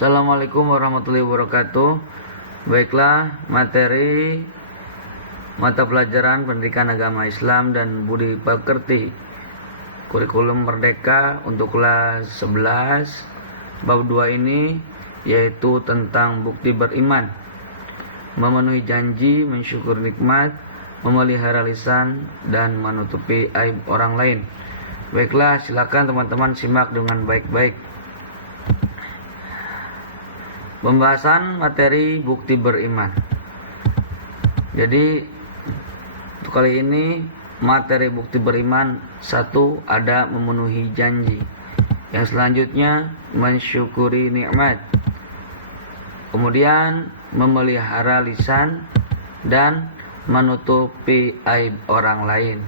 Assalamualaikum warahmatullahi wabarakatuh. Baiklah, materi mata pelajaran pendidikan agama Islam dan budi pekerti kurikulum Merdeka untuk kelas 11 bab 2 ini yaitu tentang bukti beriman, memenuhi janji, mensyukur nikmat, memelihara lisan dan menutupi aib orang lain. Baiklah, silakan teman-teman simak dengan baik-baik. Pembahasan materi bukti beriman. Jadi untuk kali ini materi bukti beriman, satu, ada memenuhi janji. Yang selanjutnya mensyukuri nikmat. Kemudian memelihara lisan dan menutupi aib orang lain.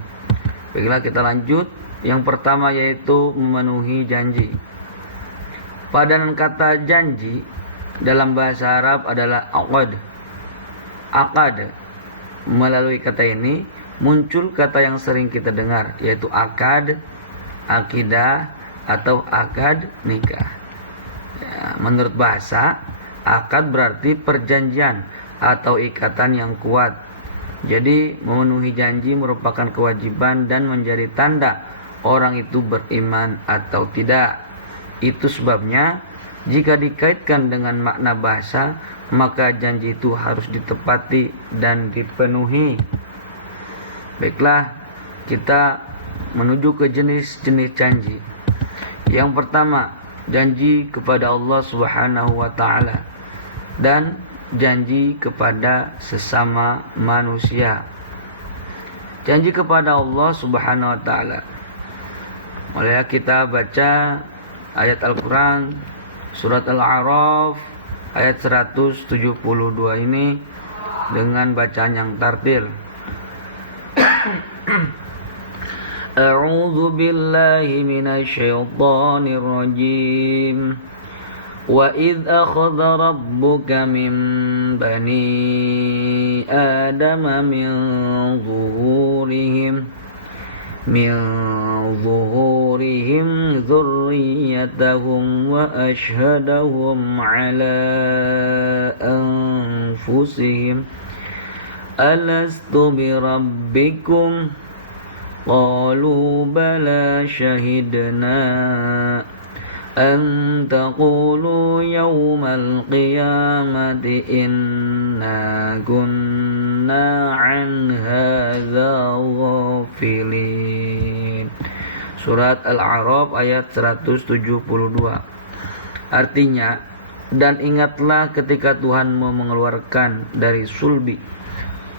Baiklah, kita lanjut. Yang pertama yaitu memenuhi janji. Padanan kata janji dalam bahasa Arab adalah aqad. Aqad. Melalui kata ini muncul kata yang sering kita dengar, yaitu akad, akidah, atau akad nikah. Menurut bahasa, akad berarti perjanjian atau ikatan yang kuat. Jadi memenuhi janji merupakan kewajiban dan menjadi tanda orang itu beriman atau tidak. Itu sebabnya jika dikaitkan dengan makna bahasa, maka janji itu harus ditepati dan dipenuhi. Baiklah, kita menuju ke jenis-jenis janji. Yang pertama, janji kepada Allah Subhanahu wa taala dan janji kepada sesama manusia. Janji kepada Allah Subhanahu wa taala. Mari kita baca ayat Al-Qur'an Surat Al-A'raf ayat 172 ini dengan bacaan yang tartil. A'udzu billahi minasyaitonir rajim. Wa idh akhadha rabbuka min bani adama min ظهورهم ذريتهم وأشهدهم على أنفسهم ألست بربكم قالوا بلى شهدنا أن تقولوا يوم القيامة إنا كنا عن هذا غافلين. Surat Al-A'raf ayat 172. Artinya, dan ingatlah ketika Tuhanmu mengeluarkan dari sulbi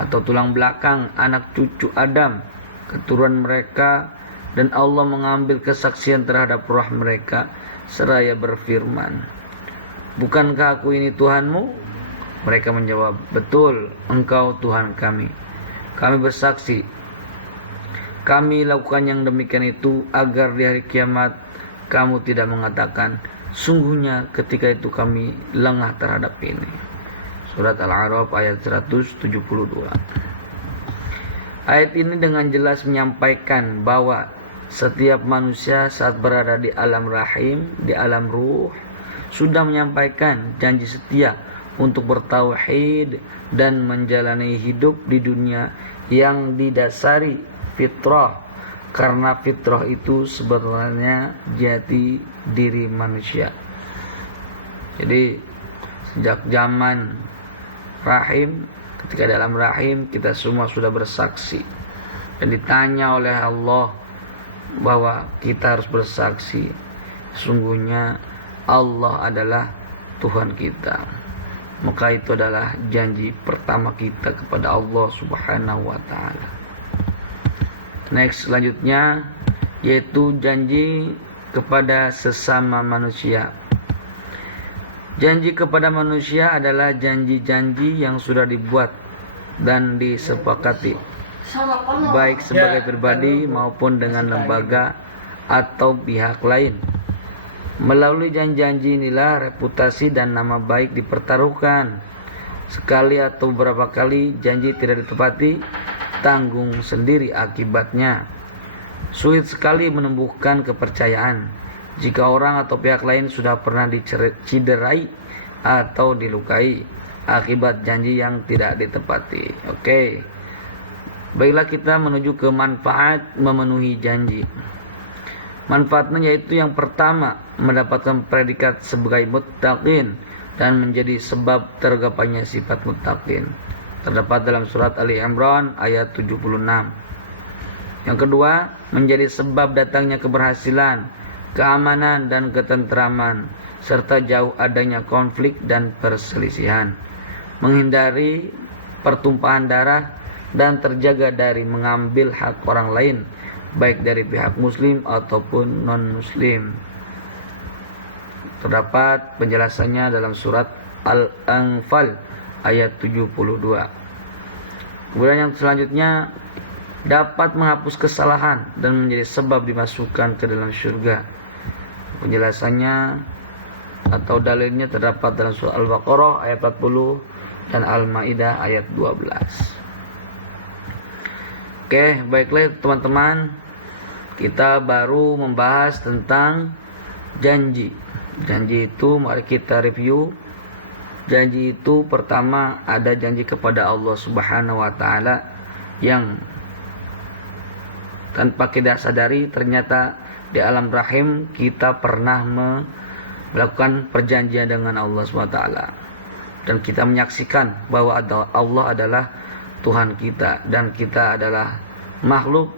atau tulang belakang anak cucu Adam, keturunan mereka, dan Allah mengambil kesaksian terhadap roh mereka seraya berfirman, bukankah aku ini Tuhanmu? Mereka menjawab, betul, engkau Tuhan kami. Kami bersaksi, kami lakukan yang demikian itu agar di hari kiamat kamu tidak mengatakan, sungguhnya ketika itu kami lengah terhadap ini. Surat Al-A'raf ayat 172. Ayat ini dengan jelas menyampaikan bahwa setiap manusia saat berada di alam rahim, di alam ruh, sudah menyampaikan janji setia untuk bertauhid dan menjalani hidup di dunia yang didasari fitrah, karena fitrah itu sebenarnya jati diri manusia. Jadi sejak zaman rahim, ketika dalam rahim, kita semua sudah bersaksi dan ditanya oleh Allah bahwa kita harus bersaksi sungguhnya Allah adalah Tuhan kita. Maka itu adalah janji pertama kita kepada Allah Subhanahu wa taala. Next, selanjutnya yaitu janji kepada sesama manusia. Janji kepada manusia adalah janji-janji yang sudah dibuat dan disepakati, baik sebagai pribadi maupun dengan lembaga atau pihak lain. Melalui janji-janji inilah reputasi dan nama baik dipertaruhkan. Sekali atau beberapa kali janji tidak ditepati, tanggung sendiri akibatnya. Sulit sekali menumbuhkan kepercayaan. jika orang atau pihak lain sudah pernah diciderai atau dilukai akibat janji yang tidak ditepati. Oke. Baiklah, kita menuju ke manfaat memenuhi janji. Manfaatnya yaitu yang pertama, mendapatkan predikat sebagai muttaqin dan menjadi sebab tergapainya sifat muttaqin. Terdapat dalam surat Ali Imran ayat 76. Yang kedua, menjadi sebab datangnya keberhasilan, keamanan dan ketentraman, serta jauh adanya konflik dan perselisihan, menghindari pertumpahan darah dan terjaga dari mengambil hak orang lain, baik dari pihak muslim ataupun non-muslim. Terdapat penjelasannya dalam surat Al-Anfal ayat 72. Kemudian yang selanjutnya, dapat menghapus kesalahan dan menjadi sebab dimasukkan ke dalam surga. Penjelasannya atau dalilnya terdapat dalam surat Al-Baqarah ayat 40 dan Al-Maidah ayat 12. Oke, baiklah teman-teman, kita baru membahas tentang janji. Janji itu mari kita review. Janji itu pertama ada janji kepada Allah Subhanahu wa taala yang tanpa kita sadari ternyata di alam rahim kita pernah melakukan perjanjian dengan Allah Subhanahu wa taala, dan kita menyaksikan bahwa Allah adalah Tuhan kita dan kita adalah makhluk,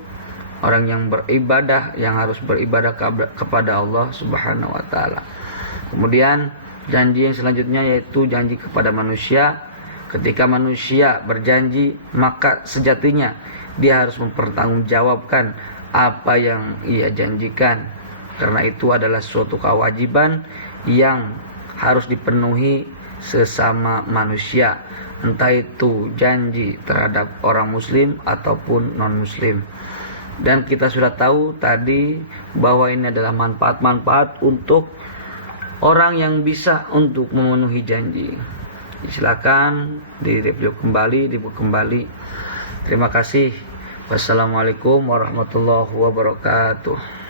orang yang beribadah, yang harus beribadah kepada Allah Subhanahu wa taala. Kemudian janji yang selanjutnya yaitu janji kepada manusia. Ketika manusia berjanji, maka sejatinya dia harus mempertanggungjawabkan apa yang ia janjikan, karena itu adalah suatu kewajiban yang harus dipenuhi sesama manusia, entah itu janji terhadap orang muslim ataupun non muslim. Dan kita sudah tahu tadi bahwa ini adalah manfaat-manfaat untuk orang yang bisa untuk memenuhi janji. Silakan direview kembali, dibuka kembali. Terima kasih. Wassalamualaikum warahmatullahi wabarakatuh.